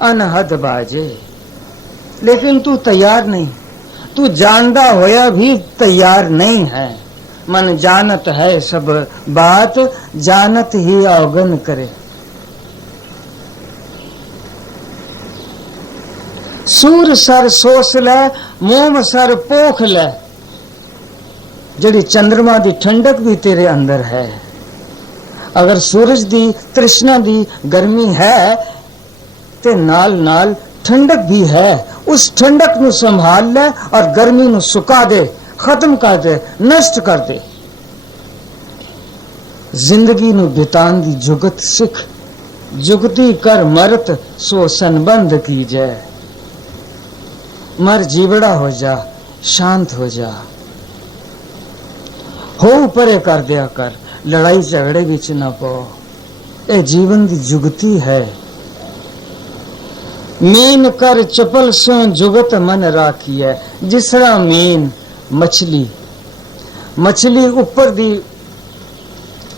अनहद बाजे, लेकिन तू तैयार नहीं, तू जानदा होया भी तैयार नहीं है। मन जानत है सब बात, जानत ही अवगन करे। सूर सर सोस लै, मोम सर पोख लै। जड़ी चंद्रमा दी ठंडक भी तेरे अंदर है। अगर सूरज दी तृष्णा दी गर्मी है ते नाल नाल ठंडक भी है। उस ठंडक नू संभाल ले और गर्मी नू सुका दे, खत्म कर दे, नष्ट कर दे। जिंदगी नू बितान दी जुगत सिख, जुगती कर मरत सो संबंध की जय। मर जीवड़ा हो जा, शांत हो जा, हो परे कर दिया कर, लड़ाई झगड़े विच ना पो। ए जीवन दी जुगती है। मीन कर चपल सो जुगत मन राखी है। जिस तरह मीन मछली, मछली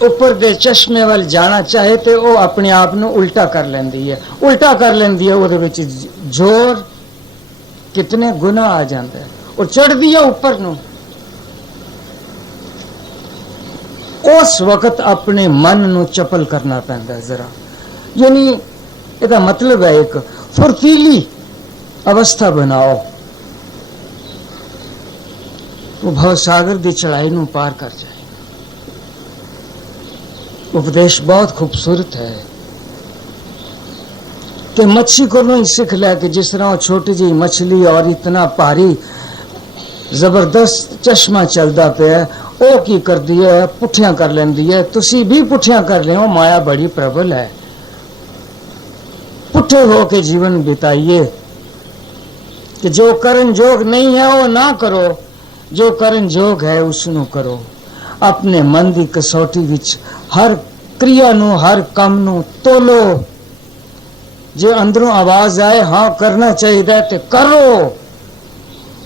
ऊपर दे चश्मे वाल जाना चाहे तो वो अपने आप ਨੂੰ उल्टा कर लेंदी है, उल्टा कर लेंदी है। ਉਹਦੇ ਵਿੱਚ जोर कितने गुना आ जाता है और चढ़दी है ऊपर ਨੂੰ। उस वक्त अपने मन ਨੂੰ चपल करना पैंदा है जरा। यानी ਇਹਦਾ मतलब है एक फुर्तीली अवस्था बनाओ। वो भवसागर की चढ़ाई ਨੂੰ पार कर जाए। उपदेश बहुत खूबसूरत है कि मच्छी को नहीं सीख ले कि जिस तरह छोटी जी मछली और इतना भारी जबरदस्त चश्मा चलता पे वो की कर दी है, पुठिया कर लेंदी है। तुसी भी पुठिया कर ले, माया बड़ी प्रबल है। पुठे हो के जीवन बिताइए कि जो करन जोग नहीं है वो ना करो, जो करन जोग है उसनु करो। अपने मन की कसौटी विच हर क्रिया नु, हर काम नु तोलो। जे अंदरों आवाज आए हाँ करना चाहिए तो करो।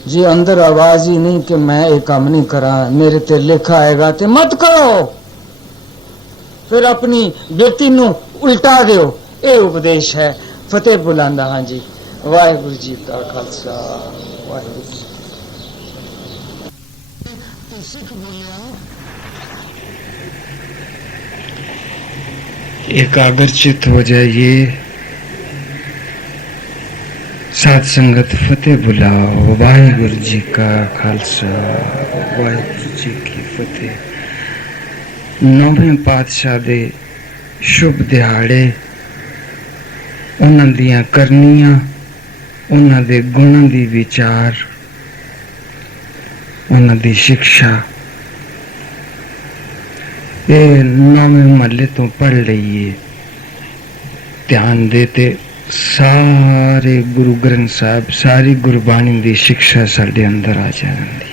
जे अंदर आवाज ही नहीं कि मैं ये काम नहीं करा, मेरे ते लेखा आएगा तो मत करो। फिर अपनी बेटी नु उल्टा दो। ये उपदेश है। फतेह बुलांदा। हाँ जी, वाहिगुरु जी का खालसा, वाहिगुरु जी। सिख बोलिया एकाग्रचित हो जाइए। साथ संगत फतेह बुलाओ। वाहिगुरु जी का खालसा, वाहिगुरु जी की फतेह। नौवें पातशाह दे शुभ दिहाड़े, उन्हां दियां करनियां, उन्हां दे गुणां दी विचार, उन्हां दी शिक्षा, ये नौवें महल्ले तो पढ़ लीए। ध्यान देते सारे गुरु ग्रंथ साहब, सारी गुरबाणी दी शिक्षा साडे अंदर आ जाती।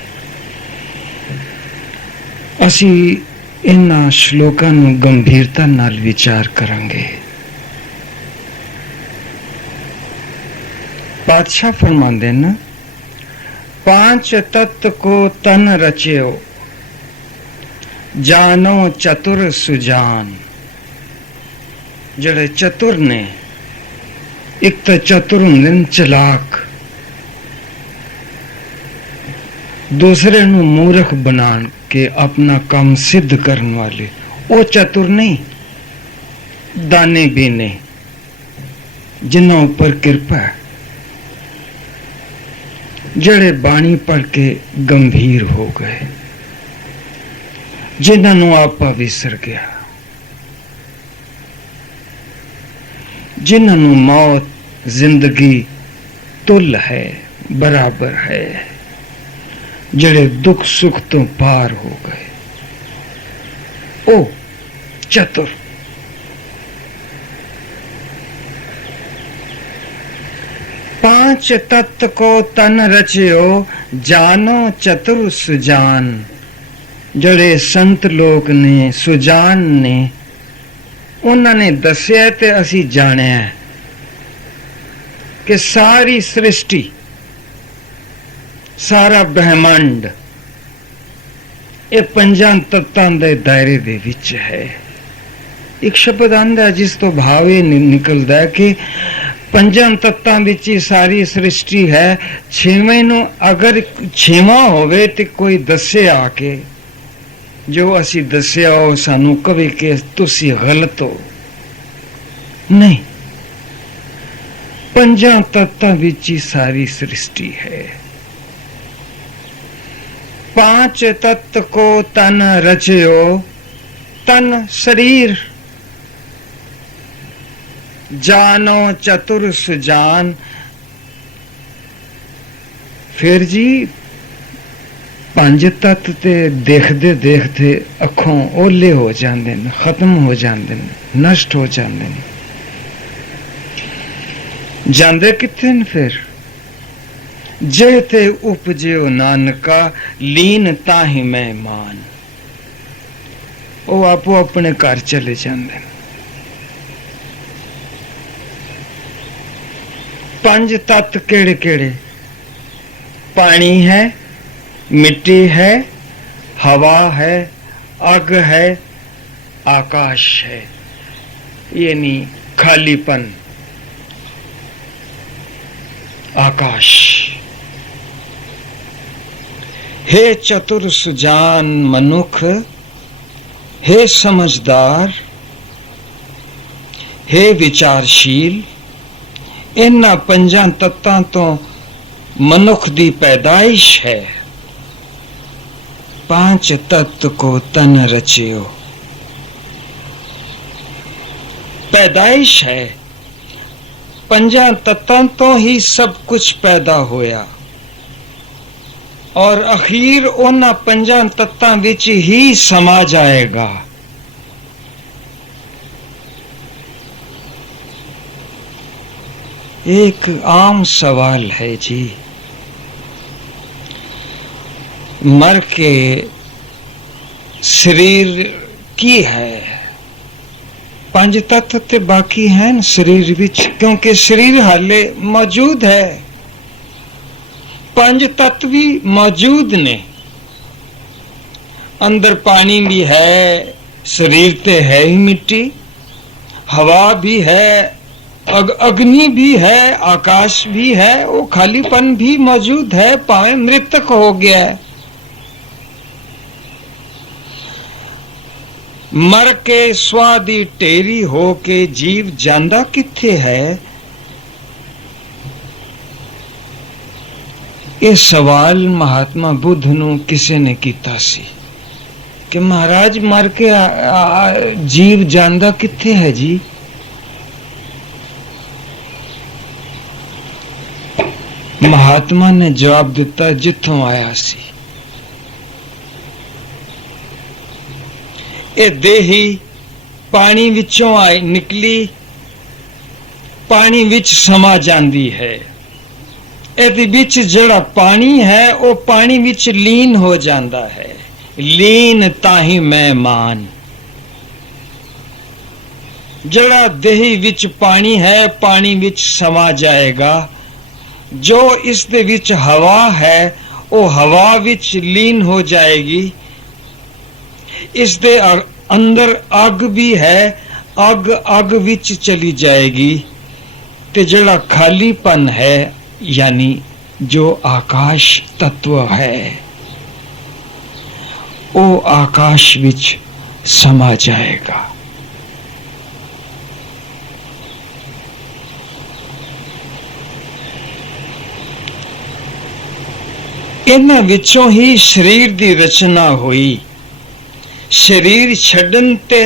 असी इन्हां श्लोकां नूं गंभीरता नाल विचार करांगे। पातशाह फरमांदे न, पांच तत्व को तन रचियो, जानो चतुर सुजान। जड़े चतुर ने, एक तो चतुर होंदे चलाक, दूसरे नू मूर्ख बना के अपना काम सिद्ध करने वाले, वो चतुर नहीं। दाने बीने जिन्हों ऊपर कृपा है, जड़े बाणी पढ़ के गंभीर हो गए, जिन्होंने आपा विसर गया, जिन्होंने मौत जिंदगी तुल है, बराबर है, जड़े दुख सुख तो पार हो गए, ओ चतुर। पांच तत्व को तन रचियो, जानो चतुर सुजान। जड़े संत लोग ने, सुजान ने, उन्होंने दसिया ते असी जानिया कि सारी सृष्टि, सारा ब्रह्मांड ये पंजां तत्तां दे दायरे दे विच है। एक शब्द आंदा जिस तो भाव ये निकलदा है कि पंजां तत्तां विच ही सारी सृष्टि है। छेवें नूं अगर छेवां होवे ते कोई दसे आके, जो असी दसिया हो सानू कवे कि तुसी गलत हो। नहीं, पंजां तत्तां विच ही सारी सृष्टि है। पांच तत्व को तन रचयो, तन शरीर जानो चतुर सुजान। फिर जी पंज तत्व ते देखते देखते अखों ओले हो जाते हैं, खत्म हो जाते हैं, नष्ट हो जाते हैं। जाते किथे न फिर जे ते उपजियो नानका, लीन ताहि मैं मान। वो आपो अपने घर चले जाते हैं। पंज तत्व केड़े केड़े? पानी है, मिट्टी है, हवा है, अग है, आकाश है। ये नहीं खालीपन, आकाश। हे चतुर सुजान मनुख, हे समझदार, हे विचारशील, इन्हां पंजां तत्तां तो मनुख दी पैदाइश है। पांच तत्व को तन रचियो, पैदाइश है। पंजां तत्तां तो ही सब कुछ पैदा होया और अखीर उन्हां पंजां तत्तां विच ही समा जाएगा। एक आम सवाल है जी, मर के शरीर की है? पंज तत्व ते बाकी हैं न शरीर विच, क्योंकि शरीर हाले मौजूद है। पंज तत्व भी मौजूद ने, अंदर पानी भी है, शरीर ते है ही मिट्टी, हवा भी है, अग्नि भी है, आकाश भी है, वो खालीपन भी मौजूद है, पावे मृतक हो गया है। मर के स्वादी टेरी हो के जीव जांदा किथे है? ये सवाल महात्मा बुद्ध नू किसे ने कीता सी कि महाराज मर के जीव जांदा किथे है जी? महात्मा ने जवाब दिता, जिथों आया सी। ये देही पानी विचों आई निकली, पानी विच समा जांदी है। एदे विच जड़ा पानी है वो पानी विच लीन हो जांदा है। लीन ताही मैं मान। जड़ा देही विच पानी है पानी विच समा जाएगा। जो इस दे विच हवा है वो हवा विच लीन हो जाएगी। इस दे अंदर अग भी है, अग अग विच चली जाएगी। ते जड़ा खालीपन है यानी जो आकाश तत्व है वो आकाश विच समा जाएगा। इन्हां विचों ही शरीर दी रचना हुई। शरीर छड्डन ते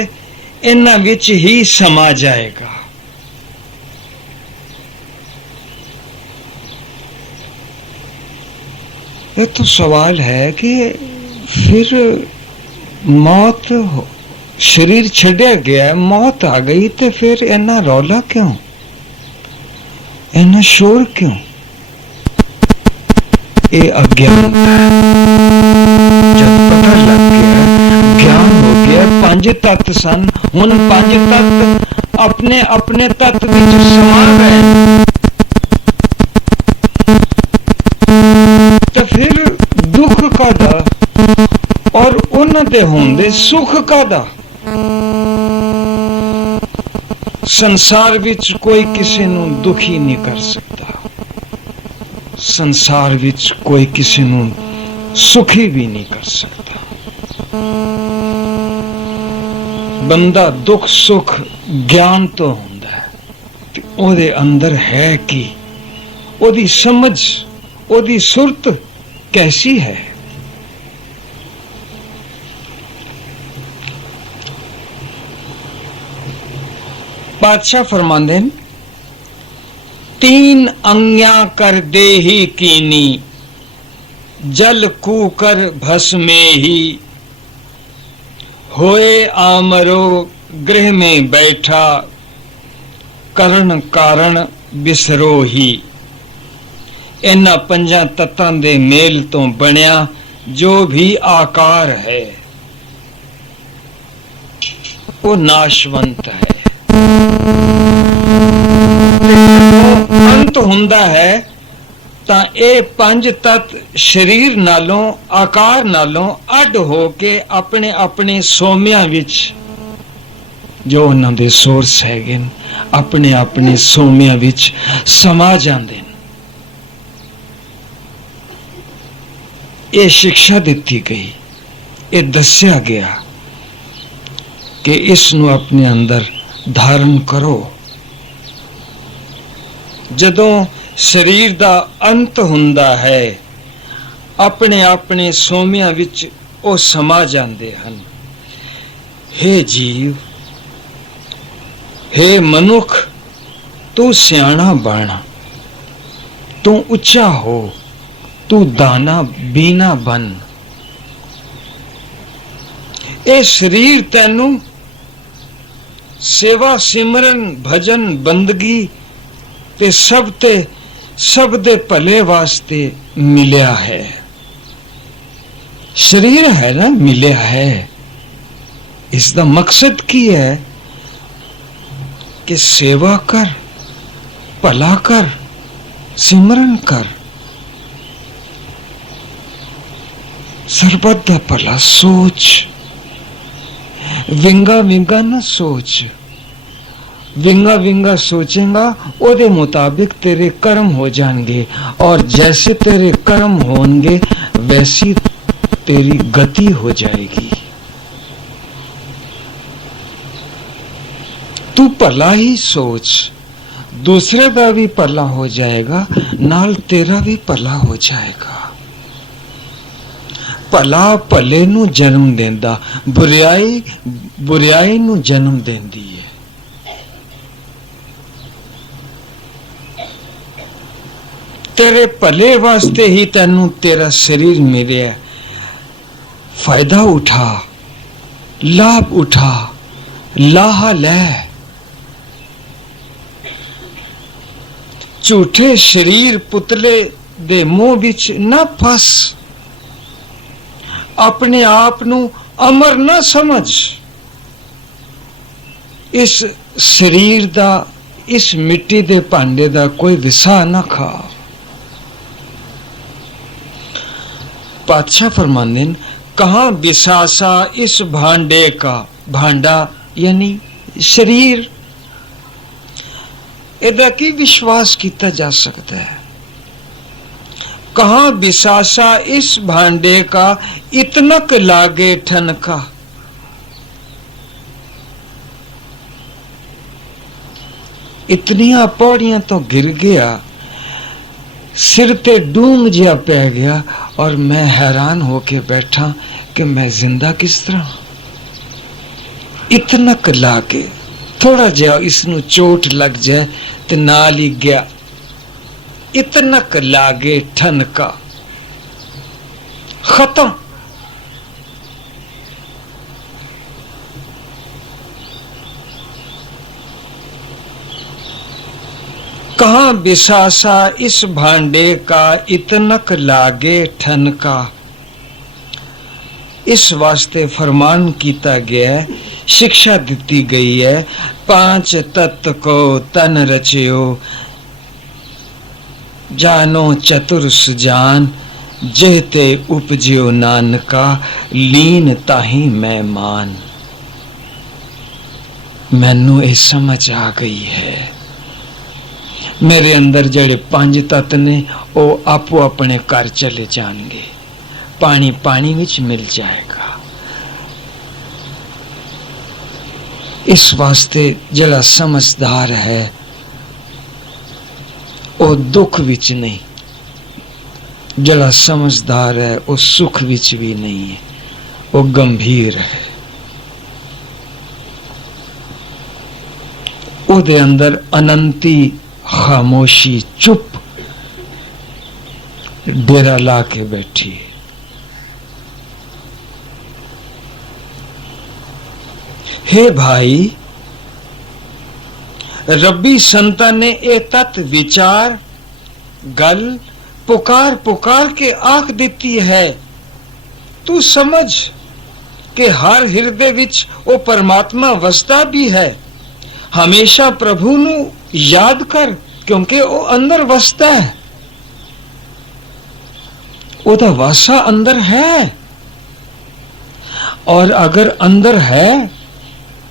इन्हां विच ही समा जाएगा। ये तो सवाल है कि फिर मौत, शरीर छड्या गया, मौत आ गई, तो फिर इन्ना रौला क्यों, इन्ना शोर क्यों? ये अज्ञान है। जब पता लग गया, ज्ञान हो गया, पंज तत्व सन, हुन पंज तत्व अपने अपने तत्व विच समा गए, तो फिर दुख कादा और उन्हां दे होंदे सुख कादा? संसार विच कोई किसी नू दुखी नहीं कर सकता, संसार विच कोई किसी नू सुखी भी नहीं कर सकता। बंदा दुख सुख ज्ञान तो होंदा है, ते ओदे अंदर है कि ओदी समझ ओदी सुरत कैसी है। बादशाह फरमांदे न, तीन अंग्या कर दे ही कीनी, जल कूकर भस्मे ही, होए आमरो गृह में बैठा, करण कारण बिसरो ही। इन्हां पंजां तत्तां दे मेल तो बनिया जो भी आकार है वो नाशवंत है। अंत हुंदा है ਤਾਂ ਇਹ ਪੰਜ ਤੱਤ ਸਰੀਰ ਨਾਲੋਂ ਆਕਾਰ ਨਾਲੋਂ ਅੱਡ ਹੋ ਕੇ ਆਪਣੇ ਆਪਣੇ ਸੋਮਿਆਂ ਵਿੱਚ ਜੋ ਉਹਨਾਂ ਦੇ ਸੋਰਸ ਹੈਗੇ ਨੇ ਆਪਣੇ ਆਪਣੇ ਸੋਮਿਆਂ ਵਿੱਚ ਸਮਾ ਜਾਂਦੇ ਨੇ। ਇਹ ਸਿੱਖਿਆ ਦਿੱਤੀ ਗਈ, ਇਹ ਦੱਸਿਆ ਗਿਆ ਕਿ ਇਸ ਨੂੰ ਆਪਣੇ ਅੰਦਰ ਧਾਰਨ ਕਰੋ। ਜਦੋਂ शरीर दा अंत हुंदा है अपने अपने सोमियां विच ओ समा जांदे हन। हे जीव, हे मनुख, तू सियाणा बन, तू उच्चा हो, तू दाना बीना बन। ए शरीर तैनू सेवा सिमरन भजन बंदगी ते सब दे भले वास्ते मिलिया है। शरीर है ना मिलिया है, इसका मकसद की है कि सेवा कर, भला कर, सिमरन कर, सरबत दा भला सोच, विंगा विंगा ना सोच। विंगा विंगा सोचेगा ओदे मुताबिक तेरे कर्म हो जाएंगे और जैसे तेरे कर्म होंगे वैसी तेरी गति हो जाएगी। तू भला ही सोच, दूसरे का भी भला हो जाएगा, नाल तेरा भी भला हो जाएगा। भला भले नू जन्म देंदा, बुराई बुराई नू जन्म देंदी है। तेरे भले वास्ते ही तेनू तेरा शरीर मिले, फायदा उठा, लाभ उठा, लाहा ले। झूठे शरीर पुतले दे मुंह विच ना फस, अपने आप नू अमर ना समझ। इस शरीर दा, इस मिट्टी दे भांडे दा कोई विसा ना खा। बादशाह फरमाते हैं, कहाँ विसासा इस भांडे का, भांडा यानी शरीर, इहदा की विश्वास किया जा सकता है। कहाँ विसासा इस भांडे का, इतनक लागे ठनका। इतनियां पौड़ियां तो गिर गया, सिर ते डूंग जिया पै गया और मैं हैरान होके बैठा कि मैं जिंदा किस तरह। इतनक लागे, थोड़ा जिहा इसनू चोट लग जाए ते नाल ही गया। इतनक लागे ठनका, खत्म। कहाँ बिसासा इस भांडे का, इतनक लागे ठनका। इस वास्ते फरमान किया गया है, शिक्षा दी गई है, पांच तत्व को तन रचियो, जानो चतुर सुजान, जेते उपजियो नानका, लीन ताही मैं मान। मैनू ये समझ आ गई है, मेरे अंदर जड़े 5 तत्व ने वो आपो अपने घर चले जाएंगे, पानी पानी विच मिल जाएगा। इस वास्ते जड़ा समझदार है वो दुख विच नहीं, जड़ा समझदार है वो सुख विच भी नहीं है, वो गंभीर है। उहदे अंदर अनंती खामोशी चुप डेरा ला के बैठी है। हे भाई, रब्बी संतान ने ये तत्व विचार गल पुकार पुकार के आख देती है। तू समझ कि हर हृदय विच वो परमात्मा वसदा भी है। हमेशा प्रभु नु याद कर, क्योंकि वो अंदर वसदा है, ओदा वासा अंदर है। और अगर अंदर है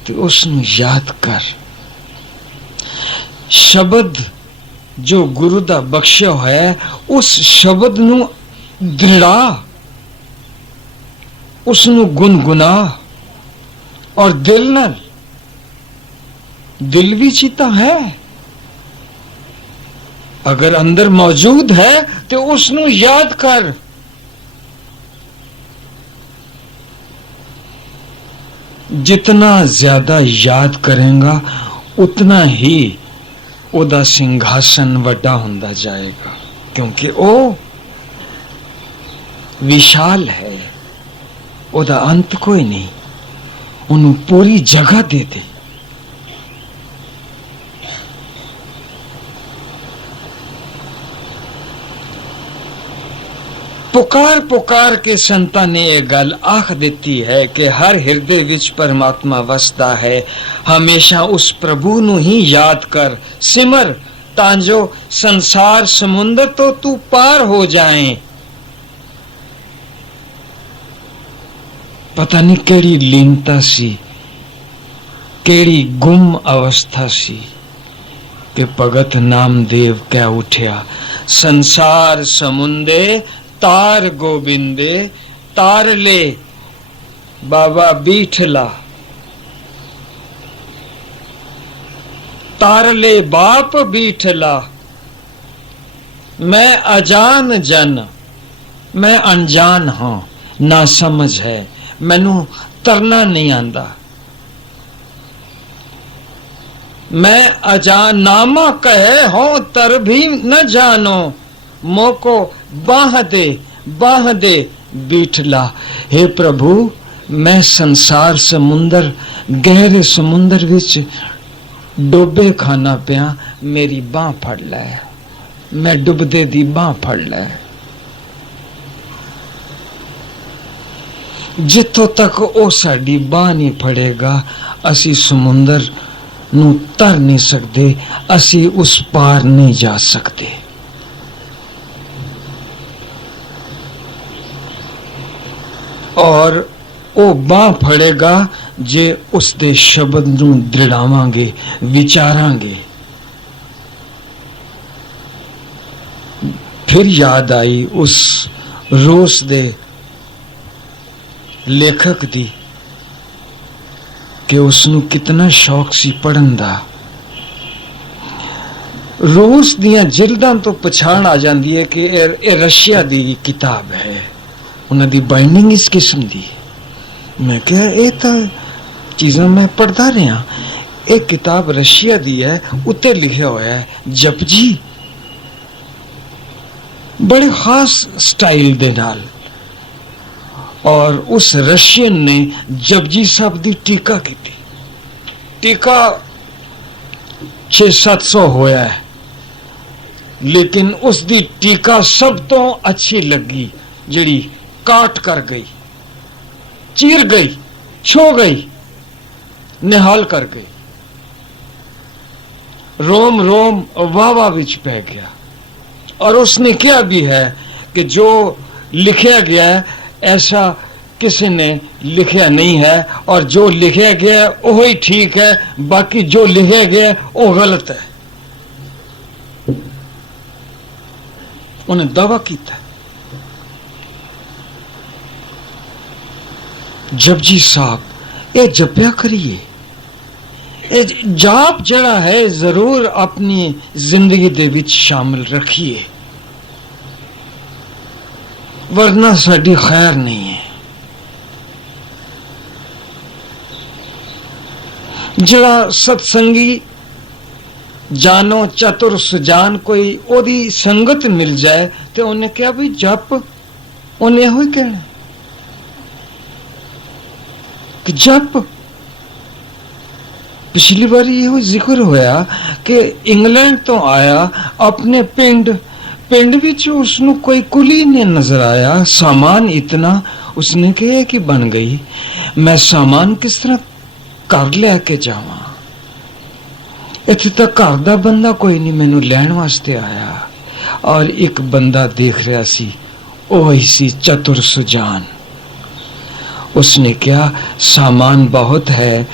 तो उसनु याद कर। शब्द जो गुरु दा बख्शिया है, उस शब्द नु दृढ़ा, उसनु गुनगुना, और दिल नाल, दिल भी चीता है। अगर अंदर मौजूद है तो उसनु याद कर। जितना ज्यादा याद करेगा उतना ही ओदा सिंहासन वड्डा होंदा जाएगा, क्योंकि वो विशाल है, ओदा अंत कोई नहीं। उन्हें पूरी जगह दे दे। पुकार पुकार के संता ने यह गल आख देती है कि हर हृदय विच परमात्मा वसदा है। हमेशा उस प्रभु नु ही याद कर, सिमर, तांजो संसार समुंदर तो तू पार हो जाए। पता नहीं केड़ी लीनता सी, केड़ी गुम अवस्था सी कि भगत नामदेव कह उठया, संसार समुंदे तार गोबिंदे तार ले बाबा बीठला, तार ले बाप बीठला। मैं अजान जन, मैं अनजान हां, ना समझ है, मैनू तरना नहीं आंदा। मैं अजान नामा कहे हो तर भी न जानो, मोको बाह दे बीठला। हे प्रभु, मैं संसार समुंदर, गहरे समुंदर विच डोबे खाना पिया, मेरी बाह फड़ लै, मैं डुबदे दी बाह फड़ लै। जिथों तक ओ साडी बाह नहीं फड़ेगा, असी समुंदर नू तर नहीं सकते, असी उस पार नहीं जा सकते। और वो बाह फड़ेगा जे उसके शब्द नू दृढ़ावांगे, विचारांगे। फिर याद आई उस रोस दे लेखक दी कि उसनू कितना शौक सी पढ़न दा। रोस दियां जिल्दां तो पछाण आ जाती है कि ये रशिया दी किताब है, उन्होंने बाइंडिंग इस किस्म दी। मैं क्या ये तो चीज़ों मैं पढ़ता रहा। एक किताब रशिया दी है, उत्ते लिखा हुआ है जपजी, बड़े खास स्टाइल दे नाल। और उस रशियन ने जपजी साहब की टीका की थी। टीका 600-700 होया है, लेकिन उसकी टीका सब तो अच्छी लगी जिड़ी काट कर गई, चीर गई, छो गई, निहाल कर गई। रोम रोम वावा विच पै गया। और उसने क्या भी है कि जो लिखा गया है ऐसा किसी ने लिखा नहीं है, और जो लिखा गया वही ठीक है, बाकी जो लिखा गया वो गलत है। उन्हें दावा किया। जपजी साहब ये जपया करिए, जाप जड़ा है जरूर अपनी जिंदगी दे विच शामिल रखिए, वरना साडी खैर नहीं है। जड़ा सत्संगी जानो चतुर सुजान कोई ओदी संगत मिल जाए तो उन्हें क्या भी जप, उन्हें हो कहना कि जप। पिछली बार ये जिक्र होया कि इंग्लैंड तो आया, अपने पिंड विच उसनु कोई कुली ने नजर आया, सामान इतना, उसने कहा कि बन गई, मैं सामान किस तरह कर लेके जावा, इत्थे तक घर दा बंदा कोई नहीं मैनू लैण वास्ते आया। और एक बंदा देख रहा सी, वही सी चतुर सुजान। उसने क्या, सामान बहुत है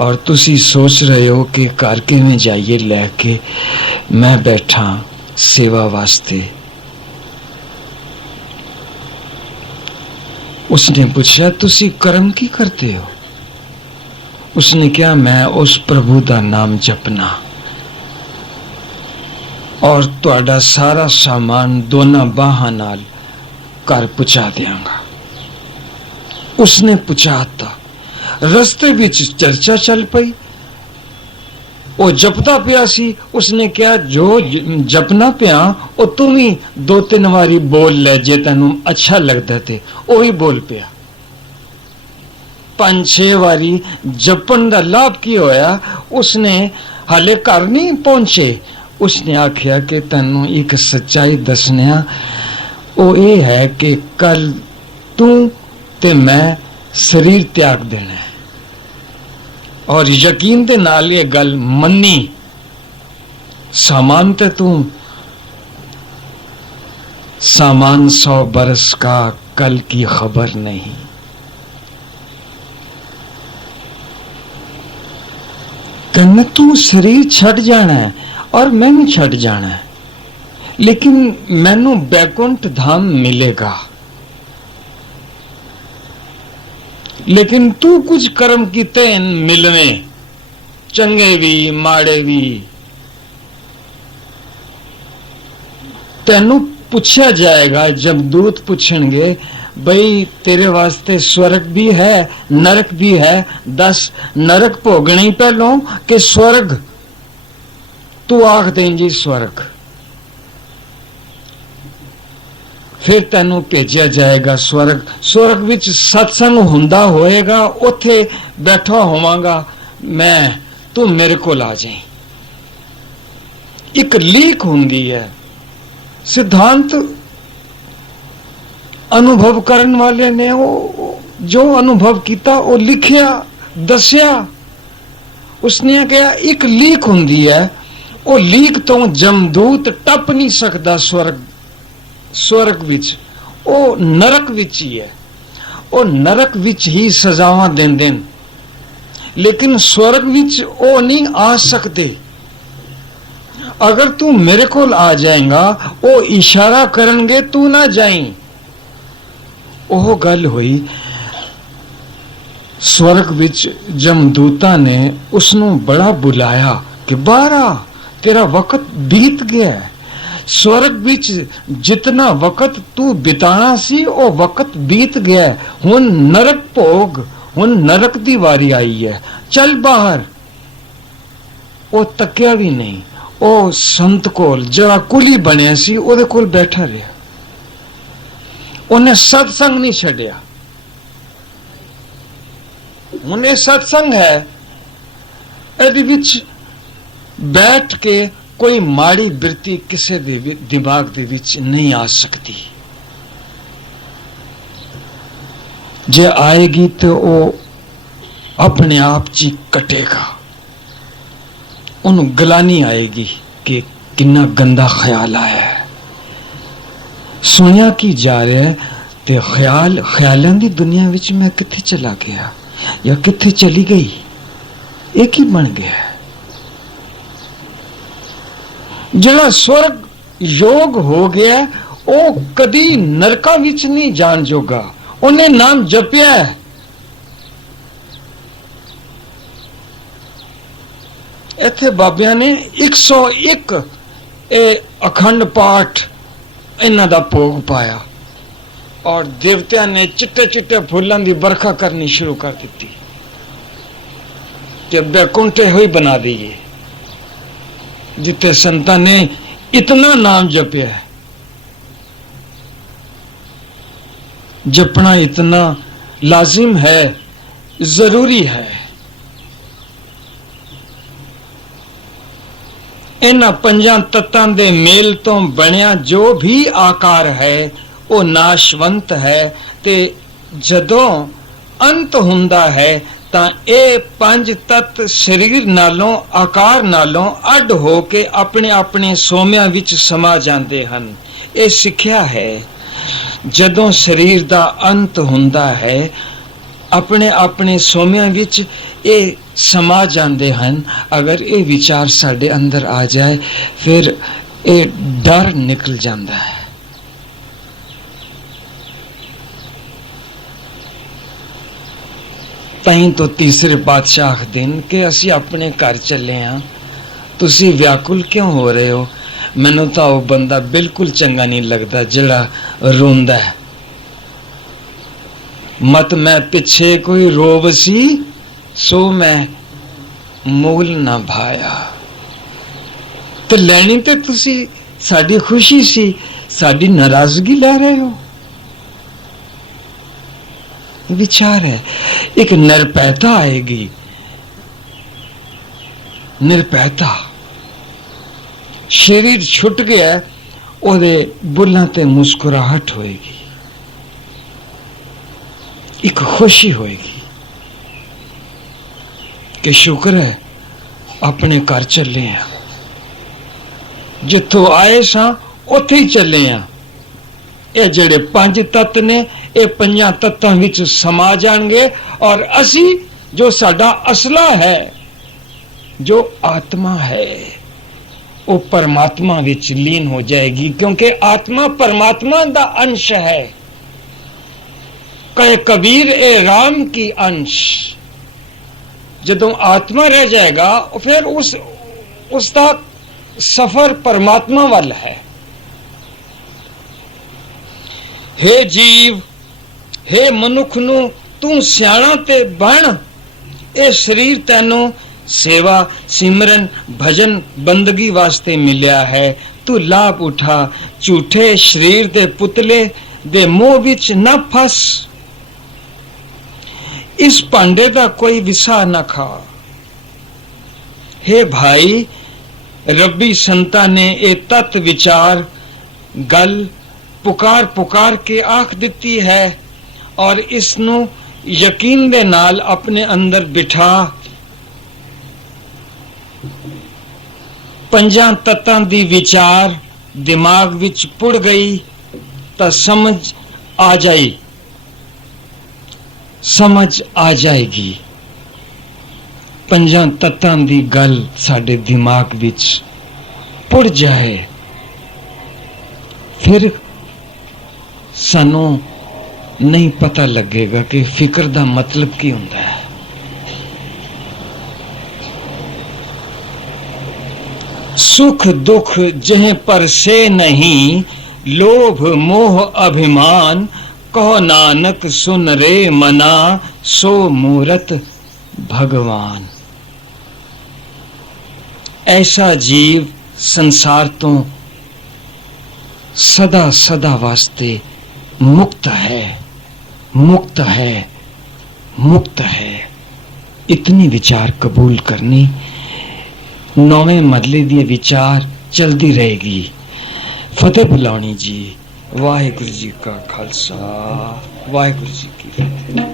और तुसी सोच रहे हो कि कारके में जाइए लेके, मैं बैठा सेवा वास्ते। उसने पूछा तुसी कर्म की करते हो? उसने क्या, मैं उस प्रभु का नाम जपना और तुहाडा सारा सामान दोनों बाहां नाल घर पहुंचा देंगा। उसने पूछाता, रस्ते विच चर्चा चल पई, वो जपता पिया सी। उसने क्या, जो जपना पिया वो तुम ही 2-3 बारी बोल ले, जे तेनू अच्छा लगता थे वही बोल पिया। 5-6 बारी जपन का लाभ की होया। उसने हाले घर नहीं पहुंचे, उसने आख्या कि तेनू एक सच्चाई दसने, वो ये है कि कल तू ते मैं शरीर त्याग देना है। और यकीन दे नाल ये गल मन्नी, सामान ते तू, सामान 100 बरस का, कल की खबर नहीं। कहना तू शरीर छट जाना है और मैं भी छट जाना है, लेकिन मैनू बैकुंठ धाम मिलेगा। लेकिन तू कुछ कर्म कीते मिलने, चंगे भी माड़े भी, तेनू पूछा जाएगा। जब दूत पूछेंगे, भाई तेरे वास्ते स्वर्ग भी है नरक भी है, 10 नरक भोगने पहलों कि स्वर्ग? तू आख देंगी स्वर्ग। फिर तेनू भेजा जाएगा स्वर्ग। स्वर्ग विच सत्संग हुंदा होएगा, उथे बैठा होवांगा मैं, तू मेरे को आ जाए। एक लीक हुंदी है, सिद्धांत अनुभव करने वाले ने वो जो अनुभव किया वो लिखिया दसिया। उसने कहा एक लीक हुंदी है, वो लीक तो जमदूत टप नहीं सकता स्वर्ग विच, वो नरक विच ही है। वो नरक विच ही सजावां देंदे, लेकिन स्वर्ग विच वो नहीं आ सकते। अगर तू मेरे को आ जाएगा, वो इशारा करेंगे तू ना जाई। ओह गल हुई, स्वर्ग विच जमदूता ने उसनू बड़ा बुलाया कि बाहर आ, तेरा वक्त बीत गया है। स्वर्ग विच जितना वक्त तू बिताना सी वो वक्त बीत गया है, हुन नरक भोग, हुन नरक दी वारी आई है, चल बाहर। वो तकिया भी नहीं, वो संत कोल जरा कुली बनया सी ओदे कोल बैठा रहा। उन्हें सत्संग नहीं छड़िया। उन्हें सत्संग है, एदे विच बैठ के कोई माड़ी बिरती किसे दिमाग दे विच नहीं आ सकती। जे आएगी तो वो अपने आप ची कटेगा। उन गलानी आएगी कि कितना गंदा ख्याल आया है। सुनिया की जा रहा है, ते ख्यालां दी दुनिया विच मैं कित्थे चला गया या कित्थे चली गई, एक ही बन गया। जिहड़ा स्वर्ग योग हो गया वो कदी नरका विच नहीं जान जोगा, उन्हें नाम जपिया है। इत्थे बाबियां ने 101 अखंड पाठ इन्हां दा भोग पाया और देवतियां ने चिट्टे चिट्टे फूलों की बरखा करनी शुरू कर दी कि बैकुंठे हुई बना दिए, जिते संतां ने इतना नाम जपया है। जपना इतना लाजिम है, जरूरी है। इन्हां पंजां तत्तां दे मेल तो बनिया जो भी आकार है वो नाशवंत है, ते जदों अंत हुंदा है तां ये पंज तत्त शरीर नालों आकार नालों अड हो के अपने अपने सोमियां विच समा जाते हैं। ये सिक्ख्या है। जदों शरीर दा अंत हुंदा है अपने अपने सोमियां विच ये समा जाते हैं। अगर ये विचार साडे अंदर आ जाए फिर ये डर निकल जाता है। तई तो तीसरे पातशाह आखदे ने कि असी अपने घर चले हाँ, तुसी व्याकुल क्यों हो रहे हो? मैनू तो वो बंदा बिल्कुल चंगा नहीं लगता जिहड़ा रोंदा है। मत मैं पिछे कोई रोवसी सो मैं मूल ना भाया। तो लैनी ते तुसी साडी खुशी सी, साडी नाराजगी लै रहे हो। विचार है, एक निर्भयता आएगी, निर्भयता। शरीर छुट गया, ओदे बुल्लां ते मुस्कुराहट होएगी, एक खुशी होएगी कि शुक्र है अपने घर चले हैं, जिथों आए सां उत्थे ही चले हैं। ये जेड़े पंज तत्त ने ये पंजां तत्तां विच समा जाणगे और असी जो साडा असला है, जो आत्मा है, वो परमात्मा विच लीन हो जाएगी, क्योंकि आत्मा परमात्मा दा अंश है। कहे कबीर ए राम की अंश। जदों आत्मा रह जाएगा फिर उसका सफर परमात्मा वाल है। हे जीव, हे मनुख नू तू सियाणा ते बन, ए शरीर तैनू सेवा सिमरन भजन बंदगी वास्ते मिलिया है। तू लाभ उठा, झूठे शरीर दे पुतले दे मोह विच ना फस। इस भांडे दा कोई विसा ना खा। हे भाई, रब्बी संता ने ए तत्त विचार गल पुकार पुकार के आख दिती है और इसनू यकीन दे नाल अपने अंदर बिठा। पंजां तत्तां दी विचार दिमाग विच पुड़ गई तां समझ आ जाई, समझ आ जाएगी। पंजां तत्तां दी गल साडे दिमाग विच पुड़ जाए फिर सानू नहीं पता लगेगा कि फिक्र दा मतलब की हुंदा है। सुख दुख जह पर से नहीं, लोभ मोह अभिमान, कहो नानक सुन रे मना, सो मूरत भगवान। ऐसा जीव संसार तो सदा सदा वास्ते मुक्त है, मुक्त है, मुक्त है। इतनी विचार कबूल करनी, नौवें मरले दी विचार चलती रहेगी। फतेह बुलानी जी। वाहिगुरु जी का खालसा, वाहिगुरु जी की फतेह।